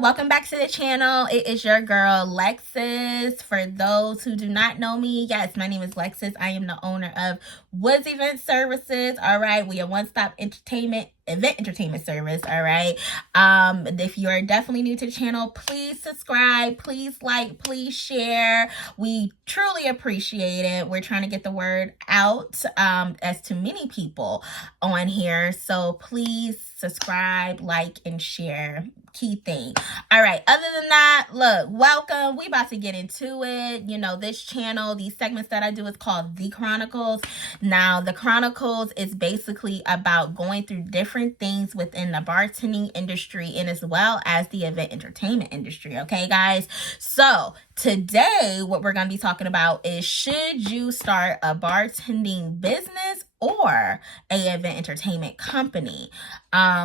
welcome back to the channel. It is your girl Lexus. For those who do not know me, yes, my name is Lexus. I am the owner of Woods Event Services. All right, we are one-stop event entertainment service. All right, if you are definitely new to the channel, please subscribe, please like, please share. We truly appreciate it. We're trying to get the word out as to many people on here, so please subscribe, like, and share. Key thing. All right, other than that, look, welcome. We about to get into it. You know, this channel, these segments that I do is called The Chronicles. Now, The Chronicles is basically about going through different things within the bartending industry and as well as the event entertainment industry. Okay, guys? So today, what we're going to be talking about is, should you start a bartending business or a event entertainment company?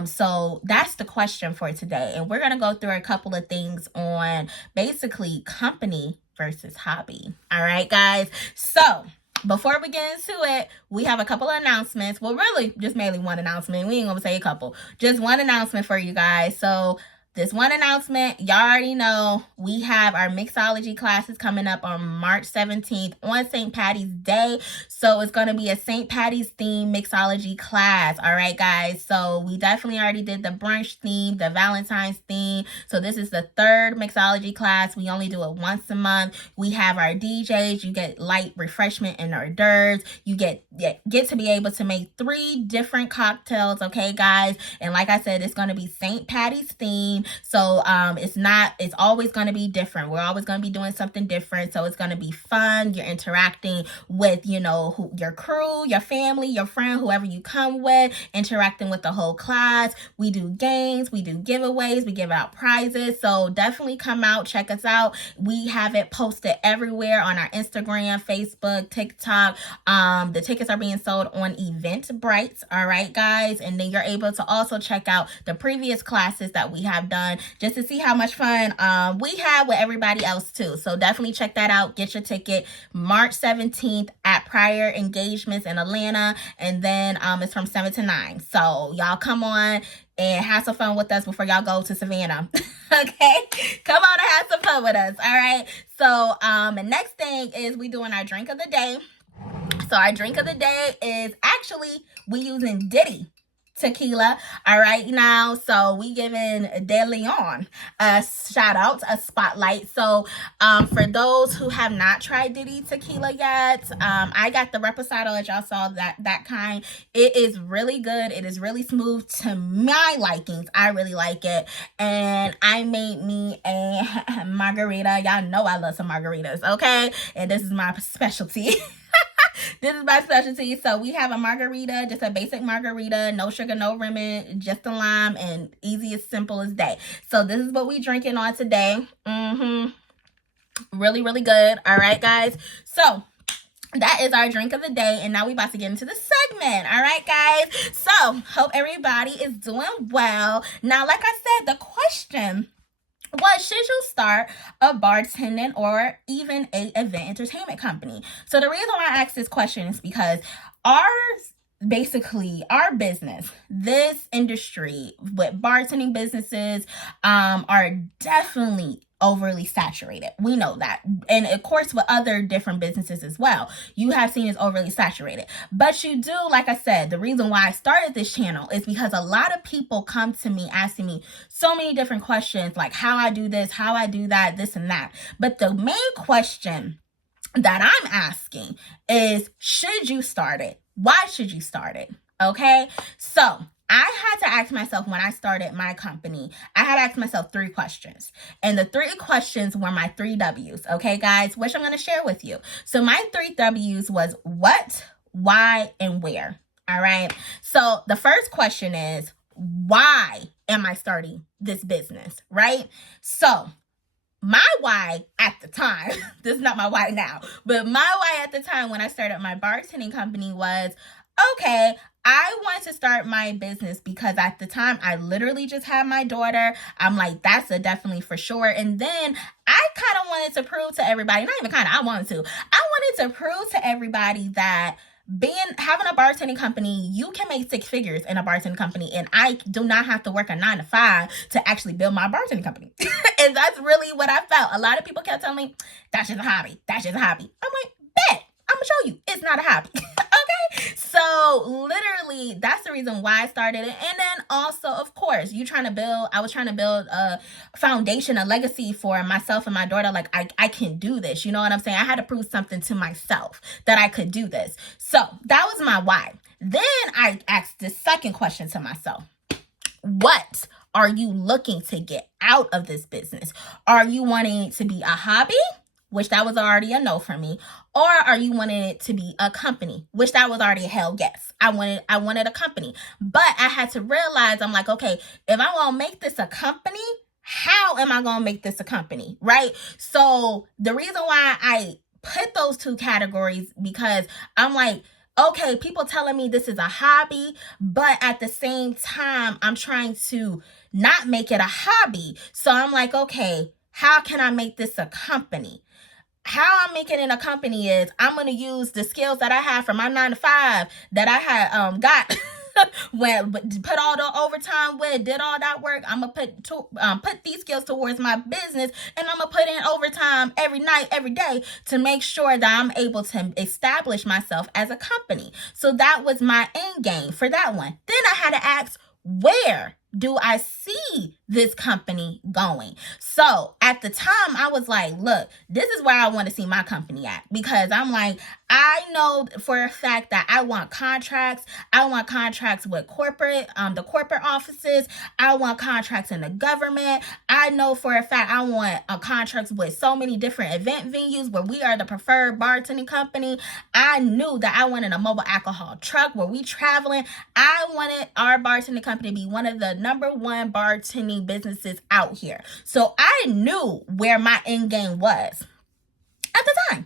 So that's the question for today. And we're going to go through a couple of things on basically company versus hobby. All right, guys. So before we get into it, we have a couple of announcements. Well, really just mainly one announcement. We ain't going to say a couple. Just one announcement for you guys. So this one announcement, y'all already know, we have our mixology classes coming up on March 17th on St. Patty's Day. So it's going to be a St. Patty's theme mixology class. All right, guys. So we definitely already did the brunch theme, the Valentine's theme. So this is the third mixology class. We only do it once a month. We have our DJs. You get light refreshment and hors d'oeuvres. You get to be able to make 3 different cocktails. Okay, guys. And like I said, it's going to be St. Patty's theme. So it's always going to be different. We're always going to be doing something different. So it's going to be fun. You're interacting with, you know, your crew, your family, your friend, whoever you come with, interacting with the whole class. We do games, we do giveaways, we give out prizes. So definitely come out, check us out. We have it posted everywhere on our Instagram, Facebook, TikTok. The tickets are being sold on Eventbrite. All right, guys. And then you're able to also check out the previous classes that we have done, just to see how much fun we have with everybody else too. So definitely check that out. Get your ticket March 17th at Prior Engagements in Atlanta, and then it's from 7 to 9. So y'all come on and have some fun with us before y'all go to Savannah. Okay, come on and have some fun with us. All right. So the next thing is we doing our drink of the day. So our drink of the day is actually we using Diddy tequila. All right, now, so we giving De Leon a shout out, a spotlight. So for those who have not tried Diddy tequila yet, I got the reposado, as y'all saw, that kind. It is really good. It is really smooth to my likings. I really like it. And I made me a margarita. Y'all know I love some margaritas, okay? And this is my specialty. This is my specialty. So we have a margarita, just a basic margarita, no sugar, no lemon, just a lime, and easy as simple as day. So this is what we drinking on today. Really, really good. All right, guys. So that is our drink of the day. And now we about to get into the segment. All right, guys. So hope everybody is doing well. Now, like I said, the question was, should you start a bartending or even a event entertainment company? So the reason why I asked this question is because our business, this industry with bartending businesses are definitely overly saturated. We know that. And of course with other different businesses as well, you have seen it's overly saturated. But you do, like I said, the reason why I started this channel is because a lot of people come to me asking me so many different questions, like how I do this, how I do that, this and that. But the main question that I'm asking is, should you start it? Why should you start it? Okay, so I had to ask myself when I started my company, I had to ask myself 3 questions. And the 3 questions were my 3 W's, okay, guys, which I'm going to share with you. So my 3 W's was what, why, and where. All right. So the first question is, why am I starting this business? Right. So my why at the time, this is not my why now, but my why at the time when I started my bartending company was, okay, I want to start my business because at the time I literally just had my daughter. I'm like, that's a definitely for sure. And then I kind of wanted to prove to everybody, not even kind of, I wanted to prove to everybody that having a bartending company, you can make 6 figures in a bartending company, and I do not have to work a 9 to 5 to actually build my bartending company. And that's really what I felt. A lot of people kept telling me, that's just a hobby. That's just a hobby. I'm like, bet. I'm gonna show you it's not a hobby. Okay. So literally that's the reason why I started it. And then also, of course, I was trying to build a foundation, a legacy for myself and my daughter. Like I can do this. You know what I'm saying? I had to prove something to myself that I could do this. So that was my why. Then I asked the second question to myself. What are you looking to get out of this business? Are you wanting it to be a hobby? Which that was already a no for me. Or are you wanting it to be a company? Which that was already a hell yes. I wanted a company. But I had to realize, I'm like, okay, if I want to make this a company, how am I going to make this a company? Right? So the reason why I put those 2 categories, because I'm like, okay, people telling me this is a hobby, but at the same time, I'm trying to not make it a hobby. So I'm like, okay, how can I make this a company? How I'm making it a company is I'm going to use the skills that I have from my 9 to 5 that I had got when put all the overtime with, did all that work. I'm going to put these skills towards my business, and I'm going to put in overtime every night, every day to make sure that I'm able to establish myself as a company. So that was my end game for that one. Then I had to ask, where do I see this company going? So at the time, I was like, look, this is where I want to see my company at, because I'm like, I know for a fact that I want contracts. I want contracts with the corporate offices. I want contracts in the government. I know for a fact I want contracts with so many different event venues where we are the preferred bartending company. I knew that I wanted a mobile alcohol truck where we traveling. I wanted our bartending company to be one of the number 1 bartending businesses out here. So I knew where my end game was at the time.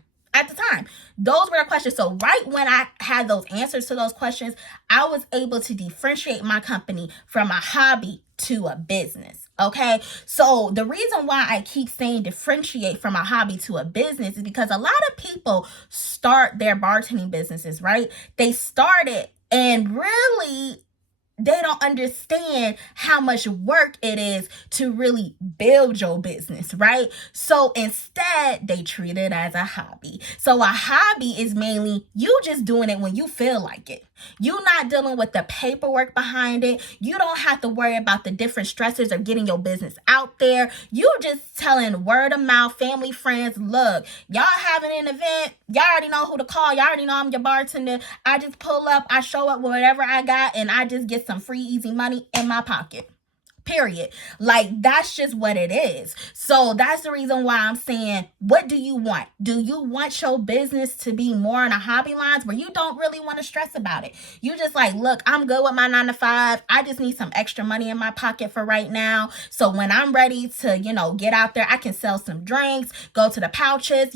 Those were the questions. So right when I had those answers to those questions, I was able to differentiate my company from a hobby to a business. Okay. So the reason why I keep saying differentiate from a hobby to a business is because a lot of people start their bartending businesses, right? They start it and really they don't understand how much work it is to really build your business, right? So instead, they treat it as a hobby. So a hobby is mainly you just doing it when you feel like it. You're not dealing with the paperwork behind it. You don't have to worry about the different stressors of getting your business out there. You just telling word of mouth, family, friends, look, y'all having an event. Y'all already know who to call. Y'all already know I'm your bartender. I just pull up, I show up with whatever I got, and I just get some free, easy money in my pocket. Period. Like, that's just what it is. So that's the reason why I'm saying, what do you want? Do you want your business to be more on a hobby lines where you don't really want to stress about it? You just like, look, I'm good with my 9 to 5. I just need some extra money in my pocket for right now. So when I'm ready to, get out there, I can sell some drinks, go to the pouches.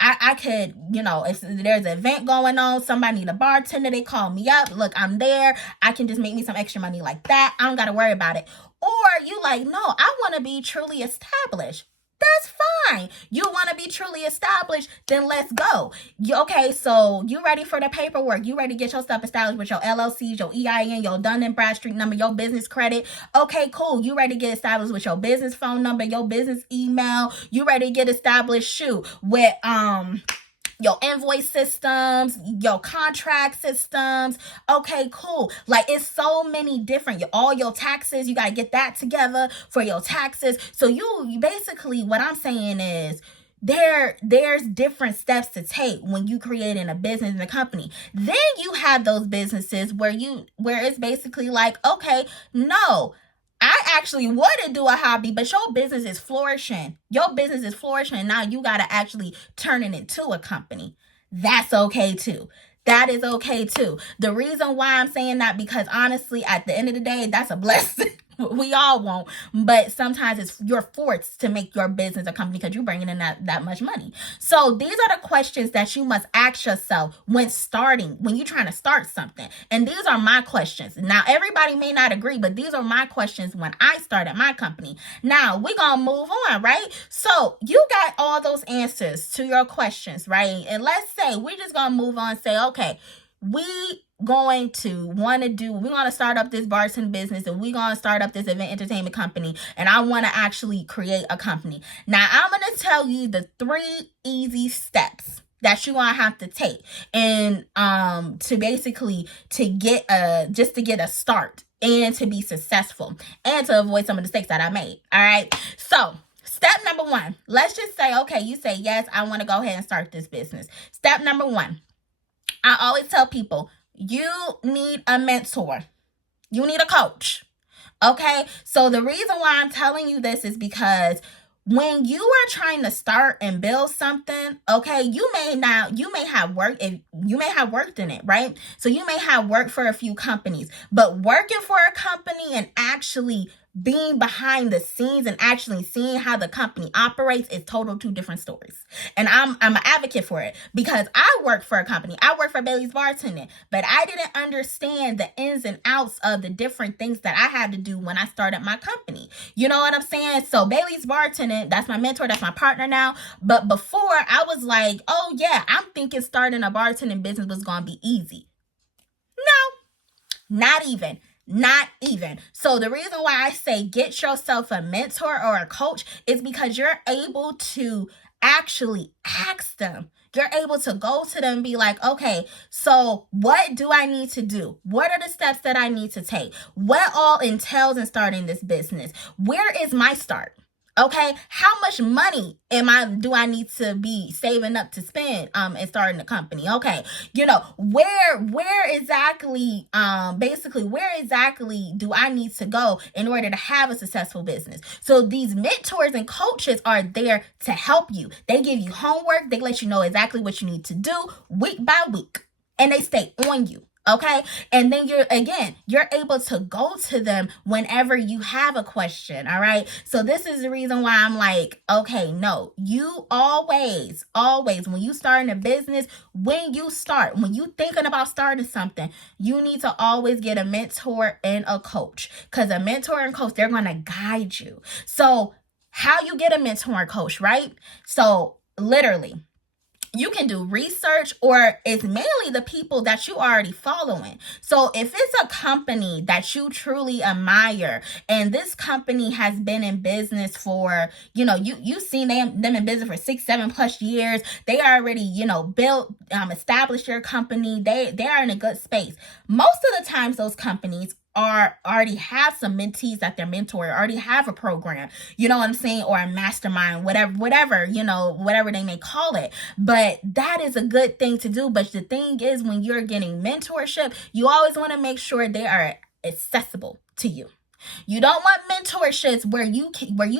I could, if there's an event going on, somebody need a bartender, they call me up. Look, I'm there. I can just make me some extra money like that. I don't got to worry about it. Or you like, no, I want to be truly established. That's fine. You want to be truly established, then let's go. Okay, so you ready for the paperwork. You ready to get your stuff established with your LLCs, your EIN, your Dun & Bradstreet number, your business credit. Okay, cool. You ready to get established with your business phone number, your business email. You ready to get established, with your invoice systems, your contract systems. Okay, cool. Like, it's so many different, all your taxes, you got to get that together for your taxes. So you basically, what I'm saying is, there's different steps to take when you creating a business and a company. Then you have those businesses where it's basically like, okay, no, I actually want to do a hobby, but your business is flourishing. Your business is flourishing. Now you got to actually turn it into a company. That's okay too. That is okay too. The reason why I'm saying that, because honestly, at the end of the day, that's a blessing. We all won't, but sometimes you're forced to make your business a company because you're bringing in that much money. So these are the questions that you must ask yourself when you're trying to start something. And these are my questions. Now, everybody may not agree, but these are my questions when I started my company. Now, we're going to move on, right? So you got all those answers to your questions, right? And let's say we're just going to move on and say, okay, we're going to start up this bartending business, and we're going to start up this event entertainment company, and I want to actually create a company. Now, I'm going to tell you the 3 easy steps that you're going to have to take, and to basically to get a start and to be successful and to avoid some of the mistakes that I made. All right. So step number 1, let's just say, okay, you say, yes, I want to go ahead and start this business. Step number 1, I always tell people, you need a mentor. You need a coach. Okay? So the reason why I'm telling you this is because when you are trying to start and build something, okay, you may have worked in it, right? So you may have worked for a few companies, but working for a company and actually being behind the scenes and actually seeing how the company operates is total 2 different stories. And I'm an advocate for it because I work for a company. I work for Bailey's Bartending, but I didn't understand the ins and outs of the different things that I had to do when I started my company. You know what I'm saying? So Bailey's Bartending, that's my mentor, that's my partner now. But before, I was like, oh yeah, I'm thinking starting a bartending business was going to be easy. No, not even. Not even. So the reason why I say get yourself a mentor or a coach is because you're able to actually ask them. You're able to go to them and be like, okay, so what do I need to do? What are the steps that I need to take? What all entails in starting this business? Where is my start? Okay, how much money do I need to be saving up to spend and starting a company? Okay, where exactly do I need to go in order to have a successful business? So these mentors and coaches are there to help you. They give you homework, they let you know exactly what you need to do week by week, and they stay on you. Okay. And then you're able to go to them whenever you have a question. All right. So this is the reason why I'm like, okay, no, you always, when you start a business, when you thinking about starting something, you need to always get a mentor and a coach, because a mentor and coach, they're going to guide you. So how you get a mentor and coach, right? So literally, you can do research, or it's mainly the people that you already following. So if it's a company that you truly admire, and this company has been in business for, you've seen them in business for 6-7+ years, they already, built, established your company, they are in a good space. Most of the times those companies already have some mentees that they're mentoring, already have a program, you know what I'm saying, or a mastermind, whatever they may call it. But that is a good thing to do. But the thing is, when you're getting mentorship, you always want to make sure they are accessible to you. You don't want mentorships where you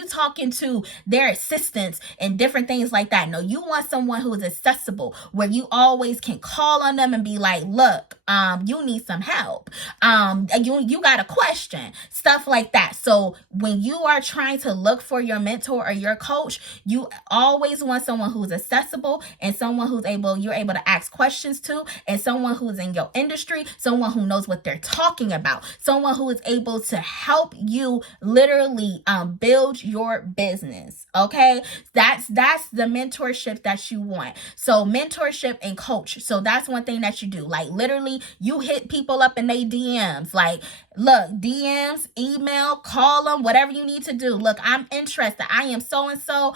talking to their assistants and different things like that. No, you want someone who is accessible, where you always can call on them and be like, look, you need some help. You got a question, stuff like that. So when you are trying to look for your mentor or your coach, you always want someone who's accessible and someone you're able to ask questions to, and someone who's in your industry, someone who knows what they're talking about, someone who is able to help you literally build your business. Okay, that's the mentorship that you want. So mentorship and coach. So that's one thing that you do. Like literally, you hit people up in their DMs. Like, look, DMs, email, call them, whatever you need to do. Look, I'm interested. I am so and so.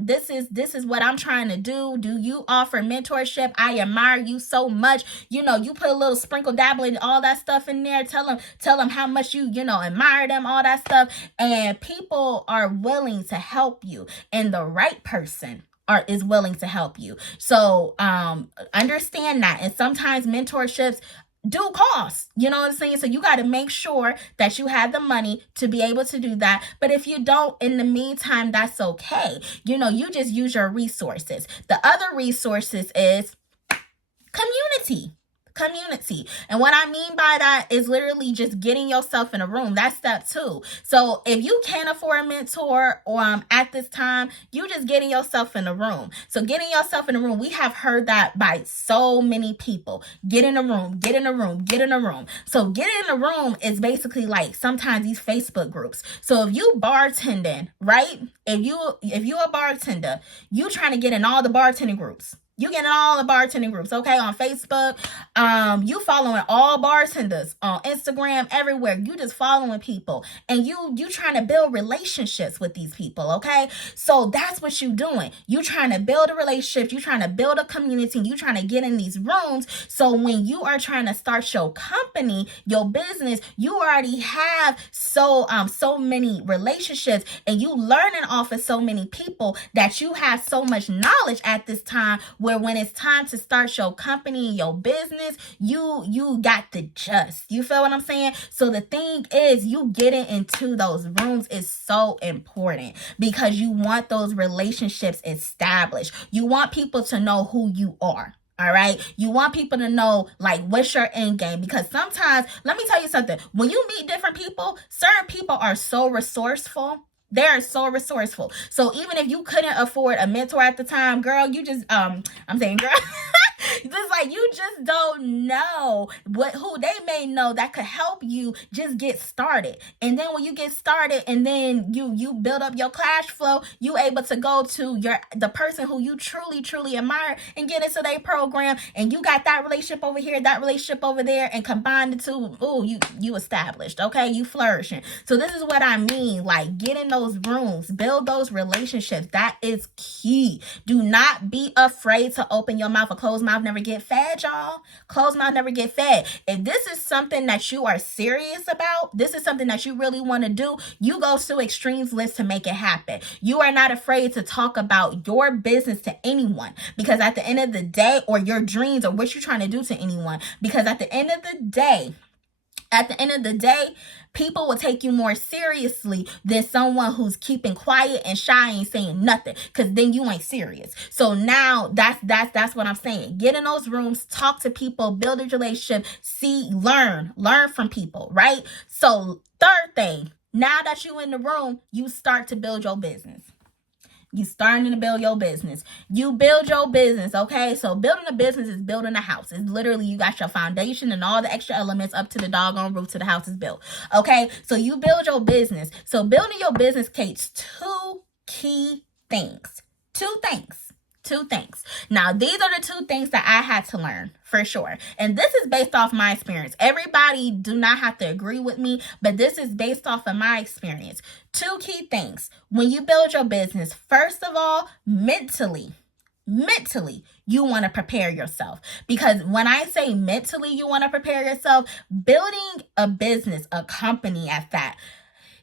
This is what I'm trying to do. Do you offer mentorship? I admire you so much. You put a little sprinkle dabbling, all that stuff in there. Tell them how much you admire them, all that stuff. And people are willing to help you, and the right person is willing to help you. So understand that. And sometimes mentorships do cost, you know what I'm saying? So you got to make sure that you have the money to be able to do that. But if you don't, in the meantime, that's okay. You just use your resources. The other resources is community. And what I mean by that is literally just getting yourself in a room. That's step 2. So if you can't afford a mentor at this time, you just getting yourself in a room. So getting yourself in a room, we have heard that by so many people. Get in a room. So getting in a room is basically like sometimes these Facebook groups. So if you bartending, right? If you a bartender, you trying to get in all the bartending groups. You get in all the bartending groups, okay, on Facebook. You following all bartenders on Instagram, everywhere. You just following people, and you trying to build relationships with these people, okay? So that's what you doing. You trying to build a relationship. You trying to build a community. You trying to get in these rooms. So when you are trying to start your company, your business, you already have so many relationships, and you learning off of so many people that you have so much knowledge at this time, where when it's time to start your company and your business, you got the just. You feel what I'm saying? So the thing is, you getting into those rooms is so important, because you want those relationships established. You want people to know who you are. All right. You want people to know, like, what's your end game? Because sometimes, let me tell you something. When you meet different people, certain people are so resourceful. They're so resourceful. So even if you couldn't afford a mentor at the time, girl, you just, I'm saying, girl, just like, you just don't know who they may know that could help you just get started. And then when you get started, and then you build up your cash flow, you able to go to the person who you truly admire and get into their program, and you got that relationship over here, that relationship over there, and combine the two. Ooh, you established, okay? You flourishing. So this is what I mean, like, get in those rooms, build those relationships. That is key. Do not be afraid to open your mouth. A closed mouth never get fed, y'all. Closed mouth never get fed. If this is something that you are serious about, this is something that you really want to do, you go to extremes list to make it happen. You are not afraid to talk about your business to anyone, because at the end of the day, or your dreams, or what you're trying to do to anyone, because at the end of the day, people will take you more seriously than someone who's keeping quiet and shy and saying nothing, because then you ain't serious. So now that's what I'm saying. Get in those rooms, talk to people, build a relationship, learn from people, right? So third thing, now that you in the room, you start to build your business. You starting to build your business. You build your business, okay? So building a business is building a house. It's literally, you got your foundation and all the extra elements up to the doggone roof to the house is built, okay? So you build your business. So building your business takes two key things. Two things. Now, these are the two things that I had to learn, for sure. And this is based off my experience. Everybody do not have to agree with me, but this is based off of my experience. Two key things. When you build your business, first of all, mentally, you want to prepare yourself. Because when I say mentally you want to prepare yourself, building a business, a company at that,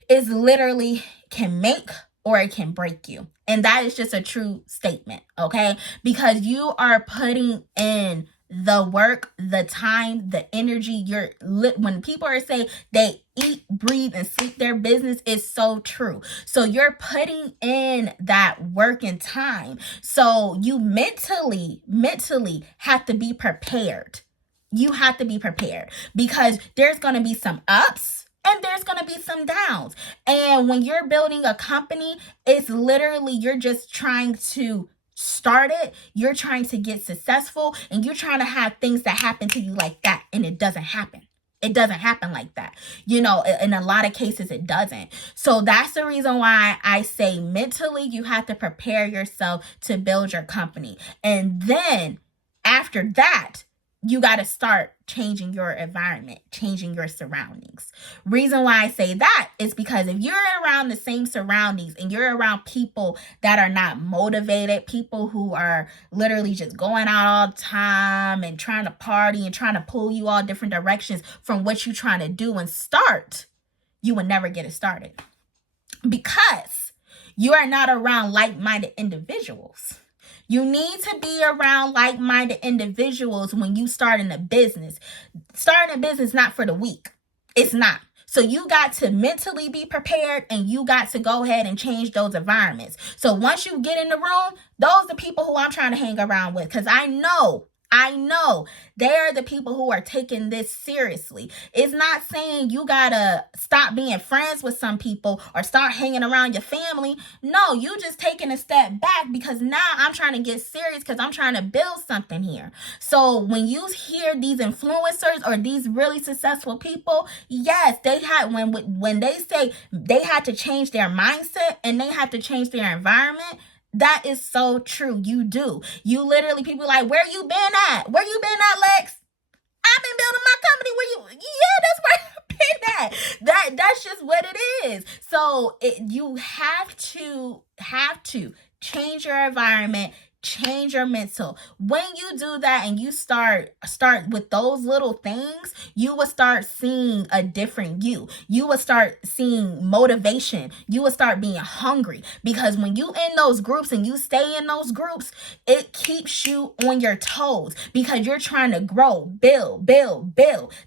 is literally can make or it can break you. And that is just a true statement, okay? Because you are putting in the work, the time, the energy. When people are saying they eat, breathe, and sleep their business, is so true. So you're putting in that work and time. So you mentally have to be prepared. You have to be prepared, because there's going to be some ups and there's going to be some downs. And when you're building a company, it's literally, you're just trying to start it. You're trying to get successful, and you're trying to have things that happen to you like that. And it doesn't happen. It doesn't happen like that. You know, in a lot of cases, it doesn't. So that's the reason why I say mentally, you have to prepare yourself to build your company. And then after that, you got to start changing your environment, changing your surroundings. Reason why I say that is because if you're around the same surroundings and you're around people that are not motivated, people who are literally just going out all the time and trying to party and trying to pull you all different directions from what you're trying to do and start, you will never get it started, because you are not around like-minded individuals. You need to be around like-minded individuals when you start in a business. Starting a business not for the weak. It's not. So you got to mentally be prepared, and you got to go ahead and change those environments. So once you get in the room, those are the people who I'm trying to hang around with, because I know they are the people who are taking this seriously. It's not saying you gotta stop being friends with some people or start hanging around your family. No, you just taking a step back, because now I'm trying to get serious, because I'm trying to build something here. So when you hear these influencers or these really successful people, yes, they had, when they say they had to change their mindset and they had to change their environment, That is so true. You do. You literally, people like, where you been at? Where you been at, Lex? I've been building my company. Where you? Yeah, that's where I've been at. That's just what it is. So you have to change your environment, change your mental. When you do that and you start with those little things, you will start seeing a different you. You will start seeing motivation. You will start being hungry, because when you in those groups and you stay in those groups, it keeps you on your toes, because you're trying to grow, build.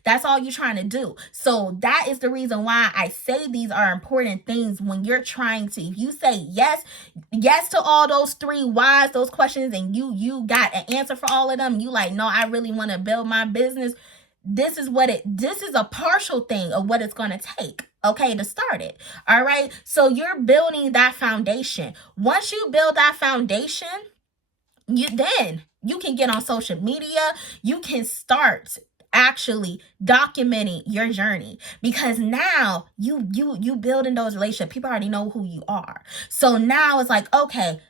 That's all you're trying to do. So that is the reason why I say these are important things when you're trying to, if you say yes to all those 3 whys, those questions, and you got an answer for all of them, you like, no, I really want to build my business. This is a partial thing of what it's going to take, okay, to start it. All right. So you're building that foundation. Once you build that foundation, then you can get on social media. You can start actually documenting your journey, because now you building those relationships. People already know who you are. So now it's like, okay,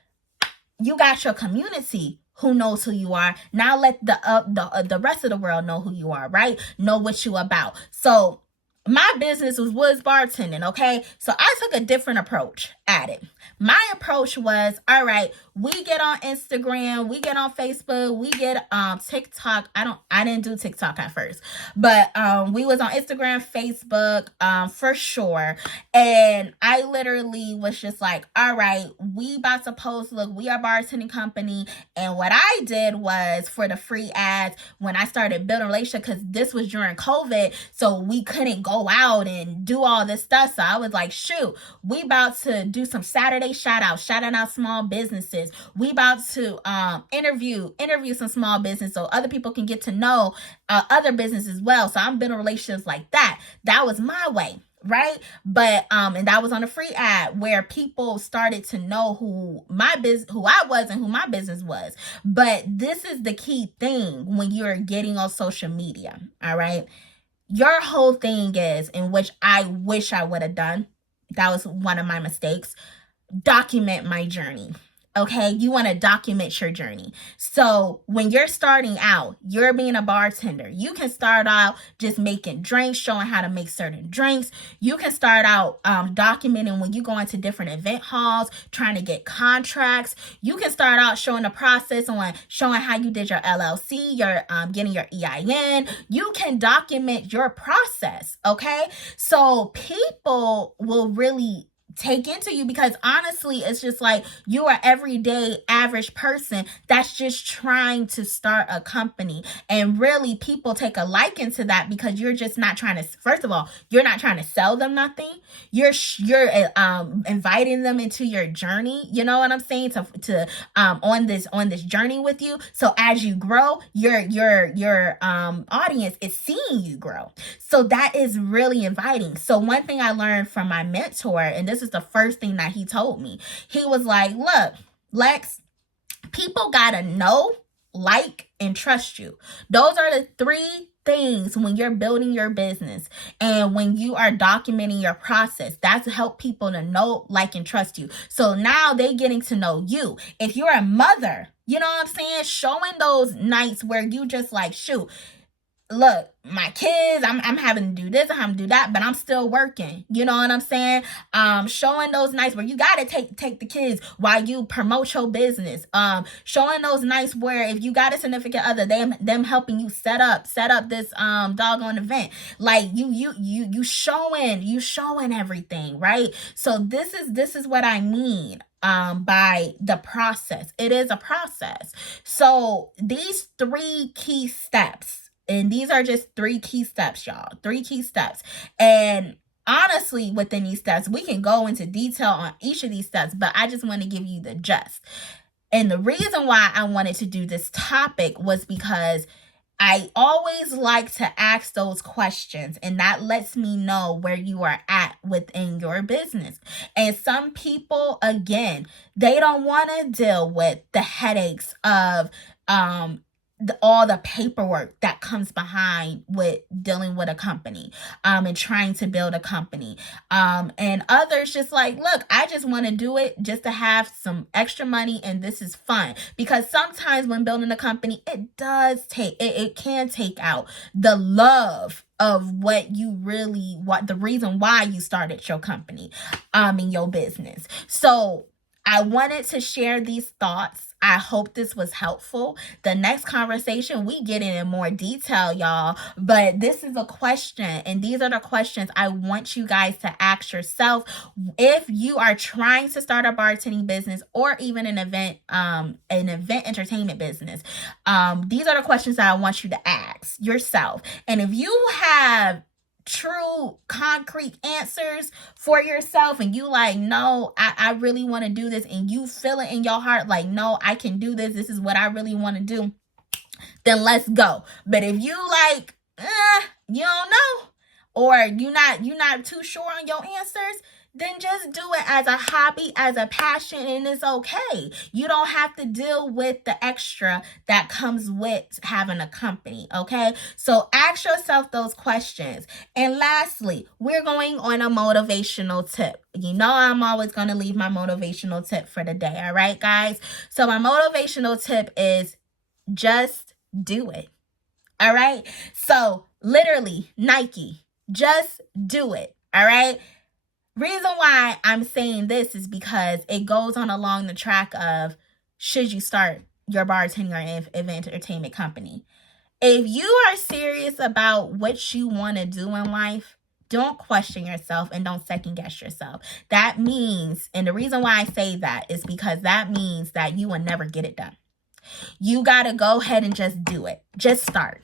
you got your community who knows who you are. Now let the rest of the world know who you are, right? Know what you about. So my business was bartending, okay? So I took a different approach at it. My approach was, all right, we get on Instagram, we get on Facebook, we get TikTok. I didn't do TikTok at first, but we was on Instagram, Facebook, for sure. And I literally was just like, all right, we about to post, look, we are a bartending company. And what I did was, for the free ads, when I started building a relationship, because this was during COVID, so we couldn't go out and do all this stuff. So I was like, shoot, we about to do some Saturday shouting out small businesses. We about to interview some small business so other people can get to know other businesses as well. So I'm building relationships like that. That was my way, right? But and that was on a free ad where people started to know who I was and who my business was. But this is the key thing when you're getting on social media, all right? Your whole thing is, in which I wish I would have done, that was one of my mistakes, document my journey. Okay, you want to document your journey. So when you're starting out, you're being a bartender, you can start out just making drinks, showing how to make certain drinks. You can start out documenting when you go into different event halls, trying to get contracts. You can start out showing the process on showing how you did your LLC, your getting your EIN. You can document your process, okay? So people will really take into you, because honestly, it's just like, you are everyday average person that's just trying to start a company. And really, people take a liking to that, because you're just not trying to, first of all, you're not trying to sell them nothing. You're inviting them into your journey, you know what I'm saying, to on this journey with you. So as you grow, your audience is seeing you grow. So that is really inviting. So one thing I learned from my mentor, and this is the first thing that he told me, he was like, look, Lex, people gotta know, like, and trust you. Those are the 3 things when you're building your business and when you are documenting your process. That's to help people to know, like, and trust you. So now they getting to know you. If you're a mother, you know what I'm saying, showing those nights where you just like, shoot, look, my kids, I'm having to do this, I'm having to do that, but I'm still working. You know what I'm saying? Showing those nights where you gotta take the kids while you promote your business. Showing those nights where if you got a significant other, them helping you set up this doggone event. Like you showing everything, right? So this is what I mean by the process. It is a process. So these 3 key steps. And these are just 3 key steps, y'all. 3 key steps. And honestly, within these steps, we can go into detail on each of these steps, but I just want to give you the gist. And the reason why I wanted to do this topic was because I always like to ask those questions, and that lets me know where you are at within your business. And some people, again, they don't want to deal with the headaches of all the paperwork that comes behind with dealing with a company, and trying to build a company. And others just like, look, I just want to do it just to have some extra money, and this is fun. Because sometimes when building a company, it can take out the love of what the reason why you started your company, in your business. So I wanted to share these thoughts. I hope this was helpful. The next conversation, we get in more detail, y'all. But this is a question, and these are the questions I want you guys to ask yourself if you are trying to start a bartending business or even an event entertainment business. These are the questions that I want you to ask yourself. And if you have true concrete answers for yourself and you like, no, I really want to do this, and you feel it in your heart like, no, I can do this is what I really want to do, then let's go. But if you like, you don't know, or you're not too sure on your answers, then just do it as a hobby, as a passion, and it's okay. You don't have to deal with the extra that comes with having a company, okay? So ask yourself those questions. And lastly, we're going on a motivational tip. You know I'm always going to leave my motivational tip for the day, all right, guys? So my motivational tip is just do it, all right? So literally, Nike, just do it, all right? Reason why I'm saying this is because it goes on along the track of, should you start your bartending or event entertainment company? If you are serious about what you want to do in life, don't question yourself and don't second guess yourself. That means, and the reason why I say that is because that means that you will never get it done. You got to go ahead and just do it. Just start.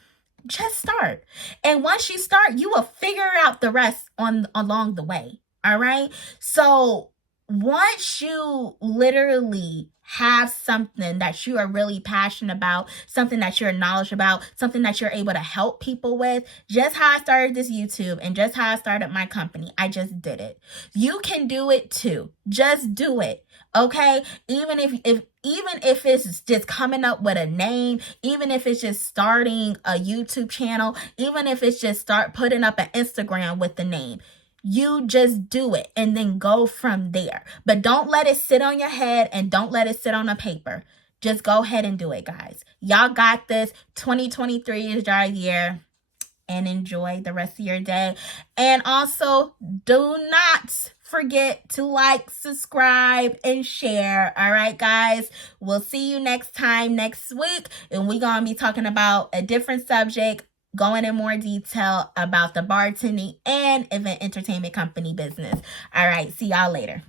And once you start, you will figure out the rest along the way. All right. So once you literally have something that you are really passionate about, something that you're knowledgeable about, something that you're able to help people with, just how I started this YouTube and just how I started my company, I just did it. You can do it too. Just do it. Okay. Even if it's just coming up with a name, even if it's just starting a YouTube channel, even if it's just start putting up an Instagram with the name, you just do it and then go from there. But don't let it sit on your head and don't let it sit on a paper. Just go ahead and do it, guys. Y'all got this. 2023 is your year, and enjoy the rest of your day. And also, do not forget to like, subscribe, and share. All right, guys. We'll see you next time next week, and we're going to be talking about a different subject, going in more detail about the bartending and event entertainment company business. All right, see y'all later.